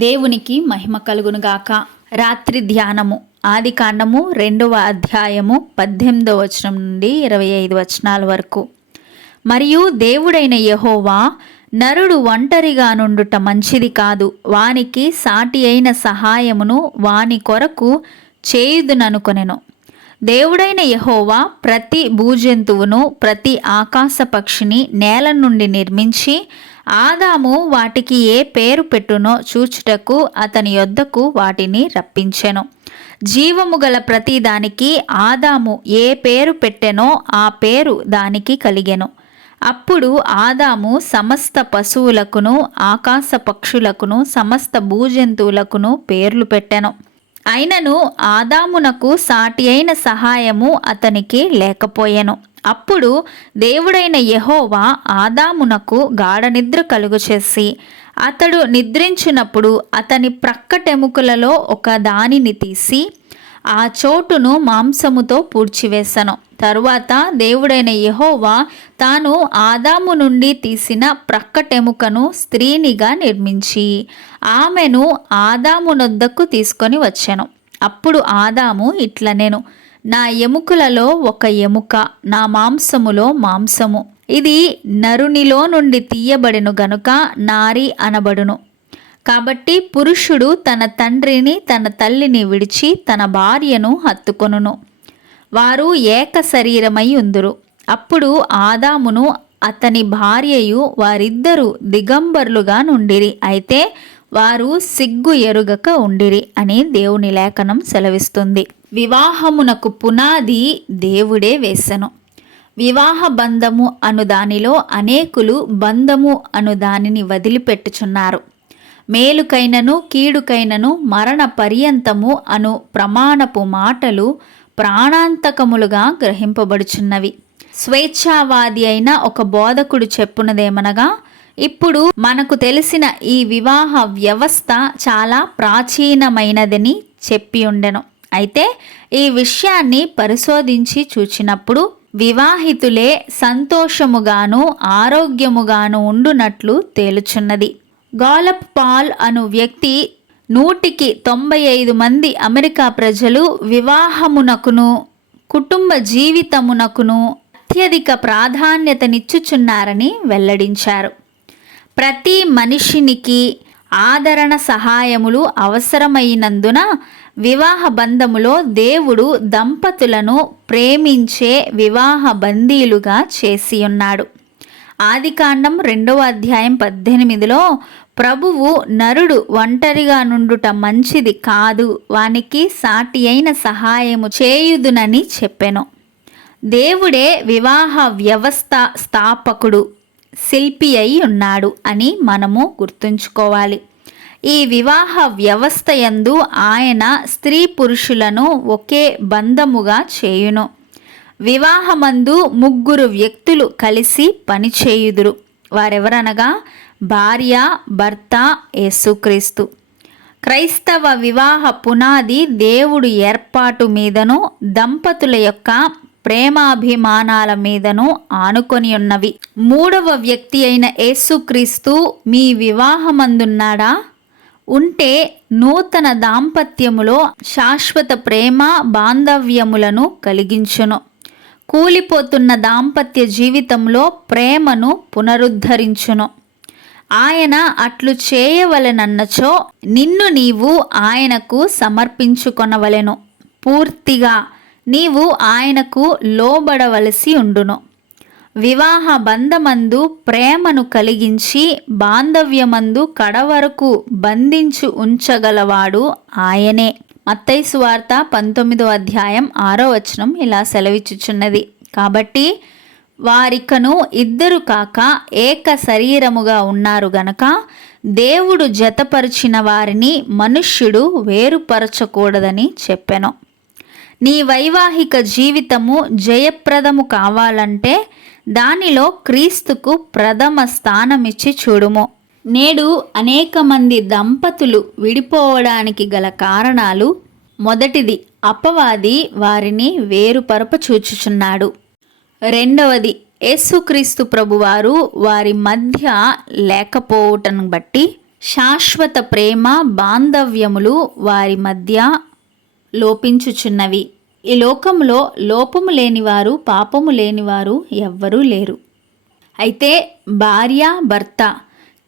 దేవునికి మహిమ కలుగునుగాక. రాత్రి ధ్యానము ఆదికాండము 2వ అధ్యాయము 18వ వచనం నుండి 25 వచనాల వరకు. మరియు దేవుడైన యెహోవా, నరుడు ఒంటరిగా నుండుట మంచిది కాదు, వానికి సాటి అయిన సహాయమును వాని కొరకు చేయుదుననుకొనెను. దేవుడైన యెహోవా ప్రతి భూజంతువును ప్రతి ఆకాశ పక్షిని నేల నుండి నిర్మించి ఆదాము వాటికి ఏ పేరు పెట్టునో చూచుటకు అతని యొద్దకు వాటిని రప్పించెను. జీవము గల ప్రతి దానికి ఆదాము ఏ పేరు పెట్టెనో ఆ పేరు దానికి కలిగెను. అప్పుడు ఆదాము సమస్త పశువులకును ఆకాశ పక్షులకును సమస్త భూజంతువులకును పేర్లు పెట్టెను. అయినను ఆదామునకు సాటి అయిన సహాయము అతనికి లేకపోయెను. అప్పుడు దేవుడైన యెహోవా ఆదామునకు గాఢనిద్ర కలుగచేసి అతడు నిద్రించినప్పుడు అతని ప్రక్కటెముకలలో ఒక దానిని తీసి ఆ చోటును మాంసముతో పూడ్చివేసెను. తరువాత దేవుడైన యెహోవా తాను ఆదాము నుండి తీసిన ప్రక్కటెముకను స్త్రీనిగా నిర్మించి ఆమెను ఆదాము నొద్దకు తీసుకొని వచ్చెను. అప్పుడు ఆదాము ఇట్లనెను, నా ఎముకలలో ఒక ఎముక, నా మాంసములో మాంసము. ఇది నరునిలో నుండి తీయబడెను గనుక నారి అనబడును. కాబట్టి పురుషుడు తన తండ్రిని తన తల్లిని విడిచి తన భార్యను హత్తుకొనును, వారు ఏక శరీరమై ఉందురు. అప్పుడు ఆదామును అతని భార్యయు వారిద్దరూ దిగంబరులుగా నుండిరి, అయితే వారు సిగ్గు ఎరుగక ఉండిరి అని దేవుని లేఖనం సెలవిస్తుంది. వివాహమునకు పునాది దేవుడే వేసెను. వివాహ బంధము అను దానిలో అనేకులు బంధము అను దానిని వదిలిపెట్టుచున్నారు. మేలుకైనను కీడుకైనను మరణ పర్యంతము అను ప్రమాణపు మాటలు ప్రాణాంతకములుగా గ్రహింపబడుచున్నవి. స్వేచ్ఛావాది అయిన ఒక బోధకుడు చెప్పునదేమనగా, ఇప్పుడు మనకు తెలిసిన ఈ వివాహ వ్యవస్థ చాలా ప్రాచీనమైనదని చెప్పి ఉండెను. అయితే ఈ విషయాన్ని పరిశోధించి చూచినప్పుడు వివాహితులే సంతోషముగాను ఆరోగ్యముగాను ఉండునట్లు తేలుచున్నది. గాలప్ పాల్ అను వ్యక్తి 195 మంది అమెరికా ప్రజలు వివాహమునకును కుటుంబ జీవితమునకును అత్యధిక ప్రాధాన్యతనిచ్చుచున్నారని వెల్లడించారు. ప్రతి మనిషినికి ఆదరణ సహాయములు అవసరమైనందున వివాహ బంధములో దేవుడు దంపతులను ప్రేమించే వివాహ బందీలుగా చేసి ఉన్నాడు. ఆదికాండం 2వ అధ్యాయం 18లో ప్రభువు నరుడు ఒంటరిగా నుండుట మంచిది కాదు, వానికి సాటి అయిన సహాయము చేయుదునని చెప్పెను. దేవుడే వివాహ వ్యవస్థ స్థాపకుడు, శిల్పి అయి ఉన్నాడు అని మనము గుర్తుంచుకోవాలి. ఈ వివాహ వ్యవస్థ యందు ఆయన స్త్రీ పురుషులను ఒకే బంధముగా చేయును. వివాహమందు 3 వ్యక్తులు కలిసి పనిచేయుదురు. వారెవరనగా భార్య, భర్త, యేసుక్రీస్తు. క్రైస్తవ వివాహ పునాది దేవుడు ఏర్పాటు మీదను దంపతుల యొక్క ప్రేమాభిమానాల మీదను ఆనుకొని ఉన్నవి. 3వ వ్యక్తి అయిన యేసుక్రీస్తు మీ వివాహమందున్నాడా? ఉంటే నూతన దాంపత్యములో శాశ్వత ప్రేమ బాంధవ్యములను కలిగించును. కూలిపోతున్న దాంపత్య జీవితంలో ప్రేమను పునరుద్ధరించును. ఆయన అట్లు చేయవలెనన్నచో నిన్ను నీవు ఆయనకు సమర్పించుకొనవలెను. పూర్తిగా నీవు ఆయనకు లోబడవలసి ఉండును. వివాహ బంధమందు ప్రేమను కలిగించి బాంధవ్యమందు కడవరకు బంధించి ఉంచగలవాడు ఆయనే. మత్తయి సువార్త 19వ అధ్యాయం 6వ వచనం ఇలా సెలవిచ్చుచున్నది, కాబట్టి వారికను ఇద్దరు కాక ఏక శరీరముగా ఉన్నారు గనక దేవుడు జతపరిచిన వారిని మనుష్యుడు వేరుపరచకూడదని చెప్పెను. నీ వైవాహిక జీవితము జయప్రదము కావాలంటే దానిలో క్రీస్తుకు ప్రథమ స్థానమిచ్చి చూడుము. నేడు అనేక మంది దంపతులు విడిపోవడానికి గల కారణాలు: మొదటిది, అపవాది వారిని వేరుపరపచూచుచున్నాడు. రెండవది, యేసుక్రీస్తు ప్రభువారు వారి మధ్య లేకపోవటను బట్టి శాశ్వత ప్రేమ బాంధవ్యములు వారి మధ్య లోపించుచున్నవి. ఈ లోకంలో లోపము లేనివారు పాపము లేనివారు ఎవ్వరూ లేరు. అయితే భార్య భర్త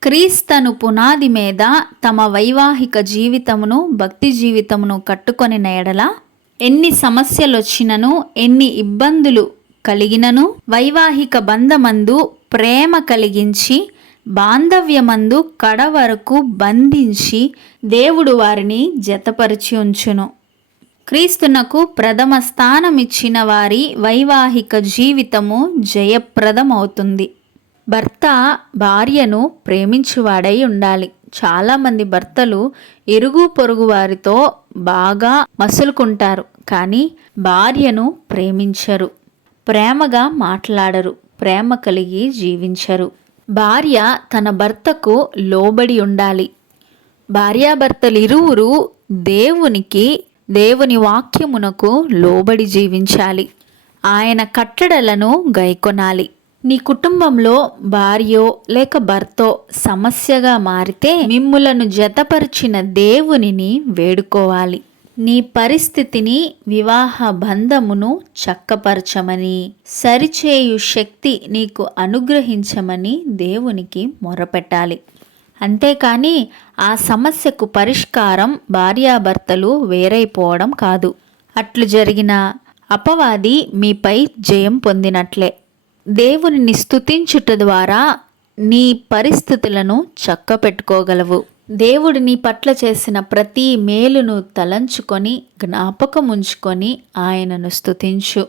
క్రీస్తను పునాది మీద తమ వైవాహిక జీవితమును భక్తి జీవితమును కట్టుకొనిన ఎడల ఎన్ని సమస్యలు వచ్చినను ఎన్ని ఇబ్బందులు కలిగినను వైవాహిక బంధమందు ప్రేమ కలిగించి బాంధవ్యమందు కడ వరకు బంధించి దేవుడు వారిని జతపరిచి ఉంచును. క్రీస్తునకు ప్రథమ స్థానం ఇచ్చిన వారి వైవాహిక జీవితము జయప్రదమవుతుంది. భర్త భార్యను ప్రేమించువాడై ఉండాలి. చాలామంది భర్తలు ఇరుగు పొరుగు వారితో బాగా మసులుకుంటారు, కానీ భార్యను ప్రేమించరు, ప్రేమగా మాట్లాడరు, ప్రేమ కలిగి జీవించరు. భార్య తన భర్తకు లోబడి ఉండాలి. భార్యాభర్తలు ఇరువురు దేవుని వాక్యమునకు లోబడి జీవించాలి. ఆయన కట్టడలను గైకొనాలి. నీ కుటుంబంలో భార్యో లేక భర్తో సమస్యగా మారితే మిమ్ములను జతపరిచిన దేవునిని వేడుకోవాలి. నీ పరిస్థితిని వివాహ బంధమును చక్కపరచమని సరిచేయు శక్తి నీకు అనుగ్రహించమని దేవునికి మొరపెట్టాలి. అంతేకాని ఆ సమస్యకు పరిష్కారం భార్యాభర్తలు వేరైపోవడం కాదు. అట్లు జరిగిన అపవాది మీపై జయం పొందినట్లే. దేవునిని స్తుతించుట ద్వారా నీ పరిస్థితులను చక్కపెట్టుకోగలవు. దేవుడు నీ పట్ల చేసిన ప్రతి మేలును తలంచుకొని జ్ఞాపకముంచుకొని ఆయనను స్తుతించు.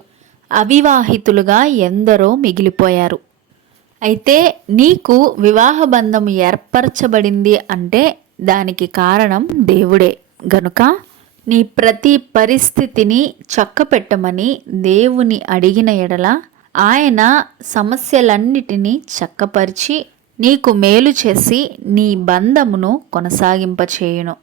అవివాహితులుగా ఎందరో మిగిలిపోయారు. అయితే నీకు వివాహ బంధం ఏర్పరచబడింది అంటే దానికి కారణం దేవుడే గనుక నీ ప్రతి పరిస్థితిని చక్కపెట్టమని దేవుని అడిగిన ఎడల ఆయన సమస్యలన్నిటినీ చక్కపరిచి నీకు మేలు చేసి నీ బంధమును కొనసాగింపచేయును.